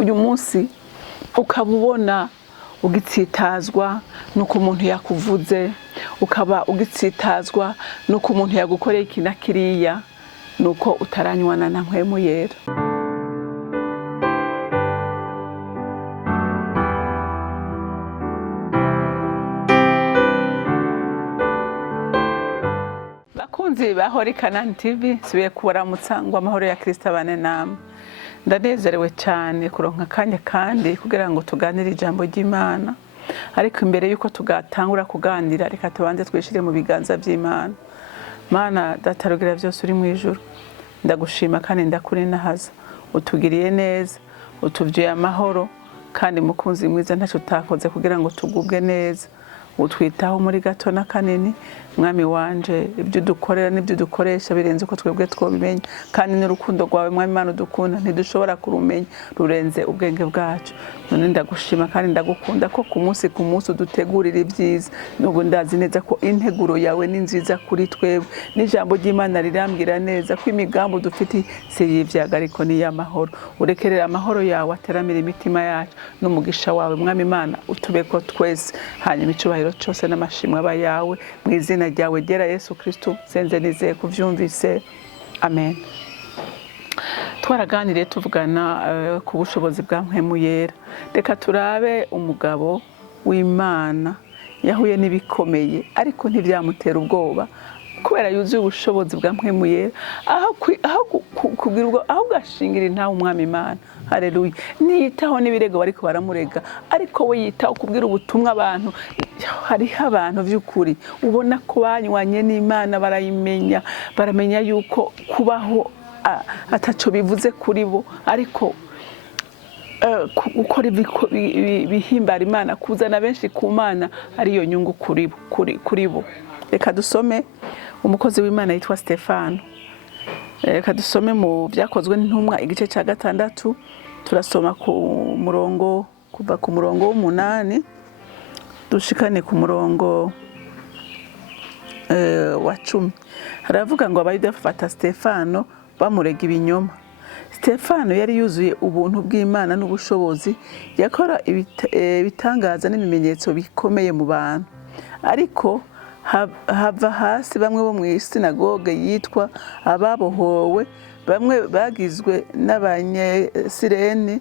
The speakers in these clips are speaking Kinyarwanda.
uyu munsi ukabubona ugitsitazwa nuko umuntu yakuvuze, ukaba ugitsitazwa nuko umuntu yagukoreye iki na kiriya, nuko utaranywana na mpwemu yera. Bakunzi ba Holy Canaan TV, subiye kubaramutsa ngo amahoro ya Kristo abane namwe. Ndanezerewe cyane kuronka akanya kandi kugira ngo tuganire ijambo ry'Imana. Ariko imbere yuko tugatangura kuganira, reka tubanze twishire mu biganza by'Imana. Mana datarugira byose uri mu ijuru, ndagushima kandi ndakurinahaza. Utugiriye neza, utuvyuye amahoro, kandi mukunzi mwiza ntacyo utakoze kugira ngo tugubwe neza. Utwitaho muri gato na kanini, mwami wanje, ibyo dukorera n'ibyo dukoresha birenze uko twebwe twobimenya, kandi n'urukundo rwawe mwami Mana udukunda ntidushobora kurumenya, rurenze ubwenge bwacu. None ndagushima kandi ndagukunda ko ku munsi udutegurira ibyiza, nubwo ndazi neza ko integuro yawe ni nziza kuri twebwe, n'ijambo ry'Imana rirambwira neza ko imigambo dufite si y'ivyaga ariko ni y'amahoro. Urekerera amahoro yawe ateramira imitima yacu, n'umugisha wawe mwami Mana utubeko twese, hanyuma icubahiro cyose n'amashimwe aba yawe mu izina ryawe ryera Yesu Kristo, senze nizeye kuvyumvise, amen. Twaraganiriye tuvugana ku bushobozi bwa mpwemu yera. Reka turabe umugabo w'Imana yahuye n'ibikomeye ariko ntibyamutera ubwoba kubera yuzuye ubushobozi bwa mpwemu yera, aho gashingira intaho umwami Imana. Haleluya. Niyitaho n'ibirego bariko baramurega, ariko we yitaho kubwira ubutumwa abantu. Hariho abantu by'ukuri ubona ko banywanye n'Imana, baramenya yuko kubaho ataco bivuze kuri bo, ariko gukora bihimbara Imana, kuzana benshi ku Mana ariyo nyungu kuri bo. Reka dusome umukozi w'Imana yitwa Stefano. Reka dusome mu byakozwe n'intumwa igice cya 6, turasoma kuva ku murongo w'8 dushikane ku murongo wa 10. Haravuga ngo abayuda bafata Stefano bamurega ibinyoma. Stefano yari yuzuye ubuntu bw'Imana n'ubushobozi, yakora ibitangaza n'ibimenyetso bikomeye mu bantu. Ariko hava hasi bamwe bo mu sinagoge yitwa ababohowe, bamwe bagizwe n'abanyesireni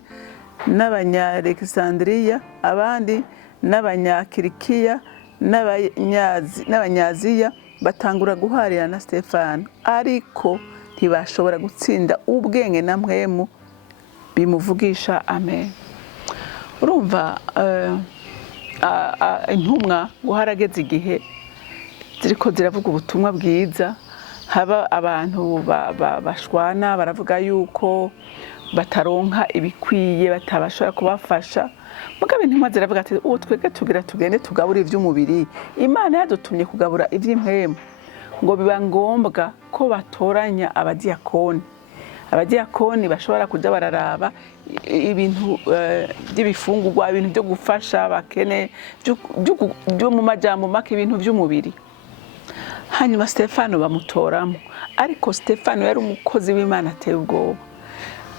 n'abanyalexandriya, abandi n'abanyakirikiya n'abanyaziya, batangura guharira na Stefano, ariko ntibashobora gutsinda ubwenge na mpwemu bimuvugisha. Amen. Urumva intumwa guharageze igihe ziriko ziravuga ubutumwa bwiza, haba abantu bashwana baravuga yuko bataronka ibikwiye, batabashobora kubafasha. Mugabe intumwa ziravuga ati twebwe tugira tugende tugabura ivy'umubiri, Imana yadutumye kugabura ivy'impwemu, ngo biba ngombwa ko batoranya abadiyakoni bashobora kuja bararaba ibintu by'ibifungurwa, ibintu byo gufasha bakene byo mu majambo make, ibintu by'umubiri. Hanyuma Stefano bamutoramo, ariko Stefano yari umukozi w'Imana ateye ubwoba,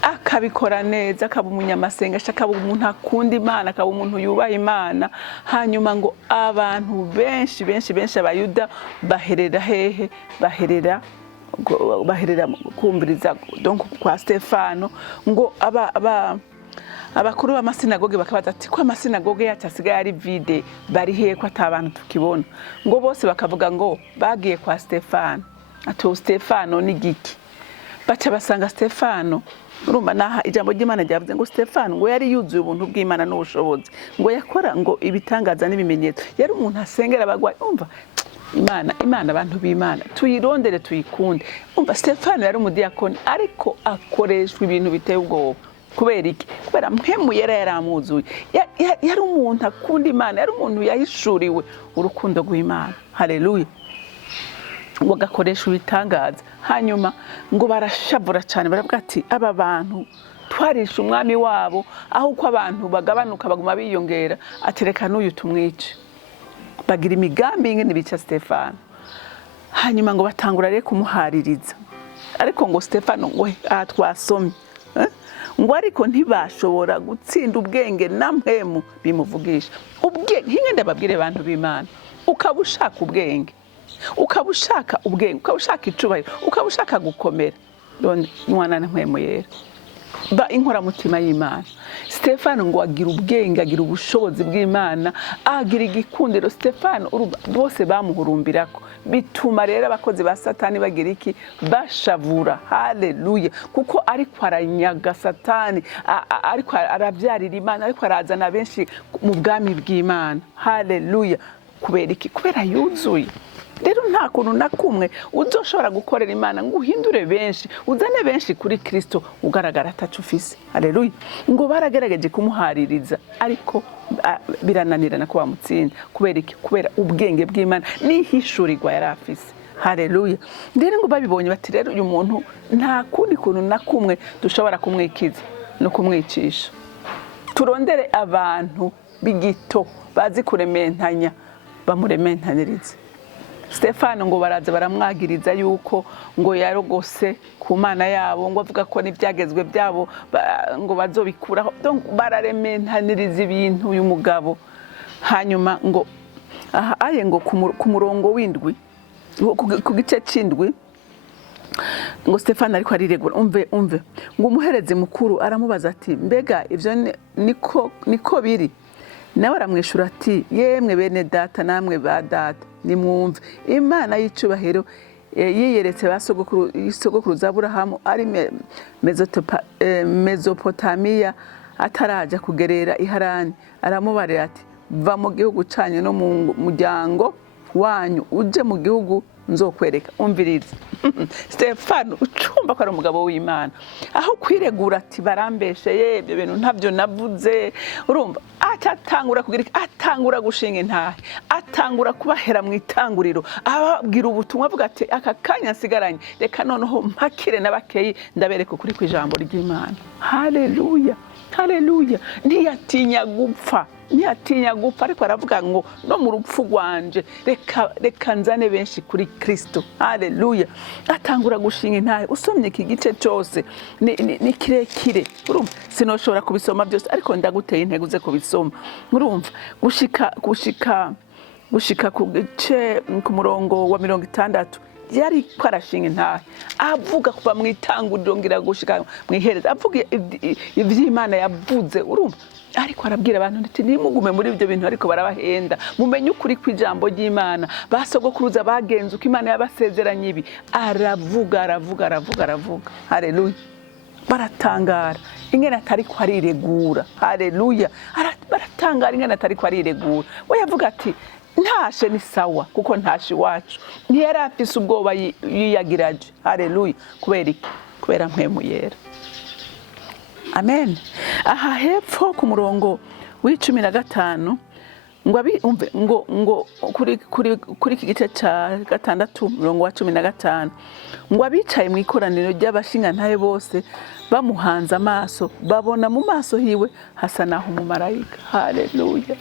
akabikora neza, akaba umunyamasengesho, akaba umuntu akunda Imana, akaba umuntu yubaha Imana. Hanyuma ngo abantu benshi abayuda baherera hehe? Baherera kumviriza donc kwa Stefano. Ngo abakuru b'amasinagoge bakabaza ati ko amasinagoge yacu asigaye ari vide, bari hehe ko atabantu tukibona? Ngo bose bakavuga ngo bagiye kwa Stefano. Ati Stefano ni giki? Baca basanga Stefano, urumva naha ijambo ry'Imana ryavuze ngo Stefano ngo yari yuzuye ubuntu bw'Imana n'ubushobozi, ngo yakora ngo ibitangaza n'ibimenyetso, yari umuntu asengera abagwayi. Umva Imana abantu b'Imana tuyirondere tuyikunde. Umva Stefano yari umudiyakoni, ariko akoreshwa ibintu biteye ubwoba. Kubera iki? Kubera mpwemu yera yaramuzuye, yari umuntu akunda Imana, yari umuntu yahishuriwe urukundo rw'Imana. Haleluya. Ngo agakoresha ibitangaza. Hanyuma ngo barashavura cyane, baravuga ati aba bantu twarisha umwami wabo, aho uko abantu bagabanuka baguma biyongera, atereka n'uyu tumwice. Bagira imigambi ingene bica Stefano. Hanyuma ngo batangura rero kumuhaririza, ariko ngo Stefano ngo twasomye ngo ariko ntibashobora gutsinda ubwenge na mpemu bimuvugisha. Ubwenge hinge ndababwire abantu b'Imana, ukaba ushaka ubwenge, ukaba ushaka icubahiro, ukaba ushaka gukomera, mwana na mpemu yera ba inkoramutima y'Imana. Stefano ngo agira ubwenge, agira ubushobozi bw'Imana, agira igikundiro. Stefano bose bamuhurumbirako, bituma rero abakozi ba Satani bagira iki? Bashavura. Haleluya. Kuko ariko aranyaga Satani, ariko arabyarira Imana, ariko arazana benshi mu bwami bw'Imana. Haleluya. Kubera iki? Kubera yuzuye. Rero nta kuntu na kumwe uzoshobora gukorera Imana ngo uhindure benshi, uzane benshi kuri Kristo ugaragara atacu ufise. Haleluya. Ngo baragerageje kumuhaririza ariko birananirana ko bamutsinda. Kubera iki? Kubera ubwenge bw'Imana nihishurirwa yari afise. Haleluya. Rero ngo babibonye bati rero uyu muntu nta kundi kuntu na kumwe dushobora kumwikiza no kumwicisha. Turondere abantu bigito bazi kurementanya bamurementanirize. Stefano ngo baraza baramwagiriza yuko ngo yarogose ku Mana yabo, ngo avuga ko n'ibyagezwe byabo ngo bazobikuraho. Donc bararementaniriza ibintu uyu mugabo. Hanyuma ngo aye ngo ku murongo w'indwi, ku gice c'indwi, ngo Stefano ariko ariregura. Umve ngo umuherezi mukuru aramubaza ati mbega ivyo niko biri? Nawe aramwishura ati yemwe bene data namwe ba data nimwumve, Imana y'icubahiro yiyeretse basogokuruza Aburahamu ari Mezopotamiya ataraja kugerera i Harani. Aramubarira ati va mu gihugu canye no mu muryango wanyu uje mu gihugu nzokwereka. Umviriza. Stefano ucumba ko ari umugabo w'Imana, aho kwiregura ati barambesheye ibyo bintu ntabyo navuze. Urumva atangura kugira atangura gushinga intahe, atangura kubahera mu itanguriro, ababwira ubutumwa avuga ati aka kanya nsigaranye reka noneho mpakire n'abakeyi ndabereka kuri kw'ijambo ry'Imana. Haleluya. Haleluya. Ntiyatinya gupfa, ariko aravuga ngo no mu rupfu rwanje reka nzane benshi kuri Kristo. Haleluya. Atangura gushinga intahe. Usomye iki gice cyose ni kirekire, urumva sinoshobora kubisoma byose, ariko ndaguteye intego ze kubisoma. Urumva gushika ku gice ku murongo wa 60 yari kwarashinga intahe, avuga kuva mu itanguriro ngira gushika mu ihereza, avuga ivy'Imana yavuze. Urumva ariko arabwira abantu ati nimugume muri ibyo bintu ariko barabahenda, mumenye ukuri kw'ijambo ry'Imana. Basogokuruza bagenze uko Imana yabasezeranye ibi. Aravuga. Haleluya. Baratangara ingene atari ko ariregura. Haleluya. Baratangara ingene atari ko ariregura. We yavuga ati ntashe ni sawa kuko ntashe iwacu. Ntiyari afise ubwoba yiyagiraje. Haleluya. Kubera iki? Kubera mpemu yera. Amen. Aha hepfo ku murongo w'15 ngo kuri iki gice ca 6 murongo wa 15 ngo abicaye mu ikoraniro ry'abashinga ntahe bose bamuhanze amaso, babona mu maso hiwe hasa naho umumarayika. Haleluya.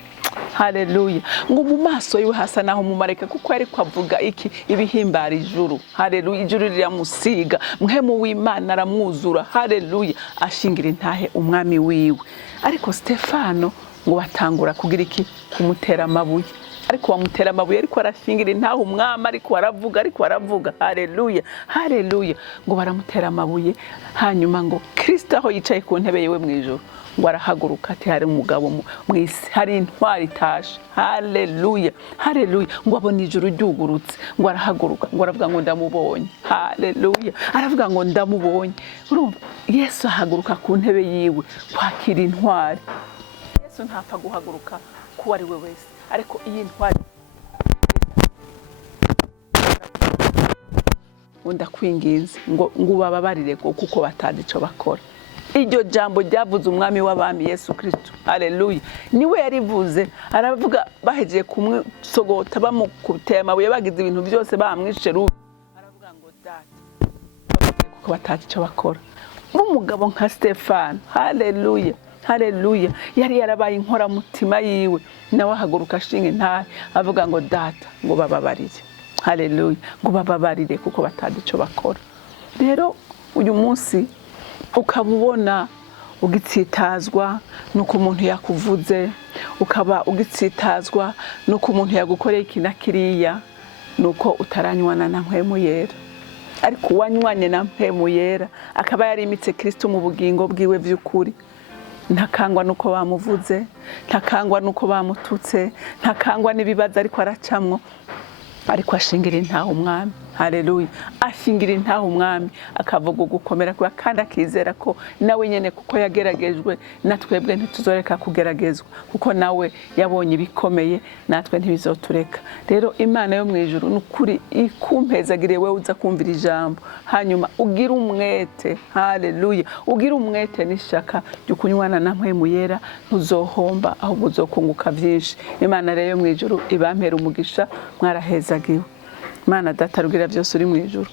Haleluya. Ngo mu maso yiwe hasa naho umumarayika, kuko yari kwavuga iki? Ibihimbara ijuru. Haleluya. Ijuru riramusiga, mpemu w'Imana aramwuzura. Haleluya. Ashingira intahe umwami wiwe. Ariko Stefano ngo batangura kugira iki? Kumutera amabuye. Ariko wamutera amabuye ariko arashingira intahe umwami, ariko aravuga. Haleluya. Haleluya. Ngo baramutera amabuye. Hanyuma ngo Kristo aho yicaye ku ntebe yewe mu ijuru, ngo arahaguruka ati hari umugabo mwisi, hari intwari itashe. Haleluya. Haleluya. Ngo abona ijuru ryugurutse, ngo arahaguruka, ngo aravuga ngo ndamubonye. Haleluya. Aravuga ngo ndamubonye. Urumva Yesu ahaguruka ku ntebe yiwe kwakira intwari. Yesu ntapfa guhaguruka kuba ari we wese, ariko iyi ntwari ndakwinginze ngo ubababarire kuko batazi ico bakora. Iryo jambo ryavuze umwami w'abami Yesu Kristo. Haleluya. Niwe yarivuze. Aravuga bahejeye kumwisogota bamukuteye amabuye bagize ibintu byose bamwishe rubi. Aravuga ngo data kuko batazi ico bakora. Umugabo nka Stefano. Haleluya. Haleluya. Yari yarabaye inkoramutima yiwe, nawe ahaguruka ashinga intahe avuga ngo data ngo bababarire. Haleluya. Ngo bababarire kuko batazi ico bakora. Rero uyu munsi ukabubona ugitsitazwa nuko umuntu yakuvuze, ukaba ugitsitazwa nuko umuntu yagukoreye iki na kiriya, nuko utaranywana na mpwemu yera. Ariko uwanywanye na mpwemu yera akaba yarimitse Kristo mu bugingo bwiwe vy'ukuri, ntakangwa nuko bamuvuze, ntakangwa nuko bamututse, ntakangwa n'ibibazo ariko aracamwo, ariko ashingira intaho umwami. Haleluya. Ashingira intaho umwami, akavuga gukomera kwa kandi akizera ko nawe nyene kuko yageragejwe natwebwe ntituzoreka kugeragezwa, kuko nawe yabonye ibikomeye natwe ntibizotureka. Rero Imana yo mwijuru nukuri ikumpezagire wewe uza kumvira ijambo, hanyuma ugira umwete. Haleluya. Ugira umwete n'ishaka ryo kunywana na mpwemu yera, ntuzohomba ahubwo uzokunguka vyinshi. Imana rero yo mwijuru ibampera umugisha, mwarahezagiwe. Mana data rugira byose uri mu ijuru,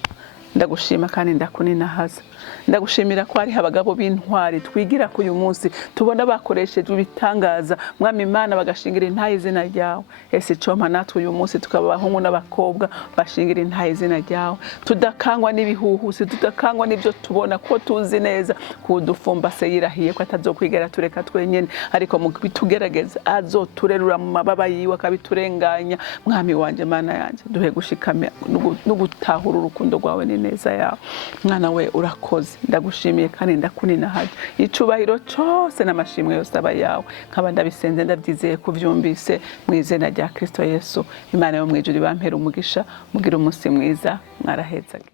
ndagushima kandi ndakuninahaza. Ndagushimira ko ari abagabo b'intwari twigira ku uyu munsi, tubona bakoresheje ibitangaza mwami Imana bagashingira intaye izina ryawe. Ese coma natwe uyu munsi tukaba abahungu n'abakobwa bashingira intaye izina ryawe, tudakangwa n'ibihuhusi, tudakangwa n'ibyo tubona, ko tuzi neza kudufumba se yirahiye ko atazokwigera tureka twenyene, ariko mu bitugerageza azoturerura mu mababa yiwe akabiturenganya. Mwami wanje Mana yanje, duhe gushikama no gutahura urukundo rwawe n'ineza yawe. Mwana we urakoze, ndagushimiye kandi ndakuninahaje. Icubahiro cyose n'amashimwe yose aba yawe, nkaba ndabisenze ndabyizeye kuvyumvise mu izina rya Kristo Yesu. Imana yo mwijuru ibampera umugisha, mugira umunsi mwiza, mwarahezaga.